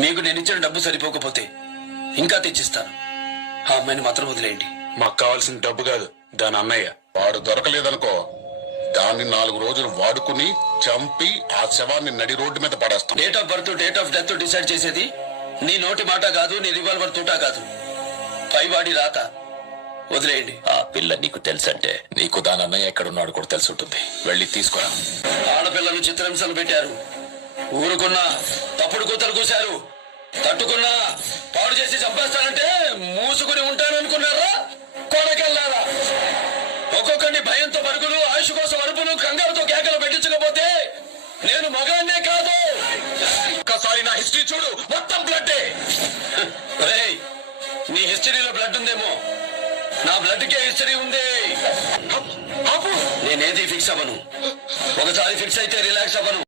మీకు నేను ఇచ్చిన డబ్బు సరిపోకపోతే ఇంకా తెచ్చిస్తాను. ఆ అమ్మాయిని మాత్రం వదిలేయండి. మాకు కావాల్సిన డబ్బు కాదు, దాని అన్నయ్య. వాడు దొరకలేదనుకో, దాన్ని 4 రోజులు వాడుకుని చంపి ఆ శవాన్ని నడి రోడ్డు మీద పడేస్తాం. Date of birth date of death decide చేసేది నీ నోటి మాట కాదు, నీ రివాల్వర్ తూటా కాదు, పైవాడి రాత. వదిలేయండి. ఆ పిల్ల నీకు తెలుసంటే నీకు దాని అన్నయ్య ఎక్కడున్నాడు కూడా తెలిసి ఉంటుంది. వెళ్ళి తీసుకురా. ఆడపిల్లలు చిత్రహింసలు పెట్టారు, ఊరుకున్నా తప్పుడు కూతలు కూశారు, తట్టుకున్నా పాడు చేసి చంపేస్తానంటే మూసుకుని ఉంటాననుకున్నారా? కొనకెళ్ళారా? ఒక్కొక్కరిని భయంతో పరుగులు, ఆయుష్ కోసం అరుపులు, కంగారుతో కేకలు పెట్టించకపోతే నేను మగాన్నే కాదు. ఒక్కసారి నా హిస్టరీ చూడు, మొత్తం బ్లడ్డే. నీ హిస్టరీలో బ్లడ్ ఉందేమో, నా బ్లడ్ కే హిస్టరీ ఉంది. నేనేది ఫిక్స్ అవ్వను. ఒకసారి ఫిక్స్ అయితే రిలాక్స్ అవ్వను.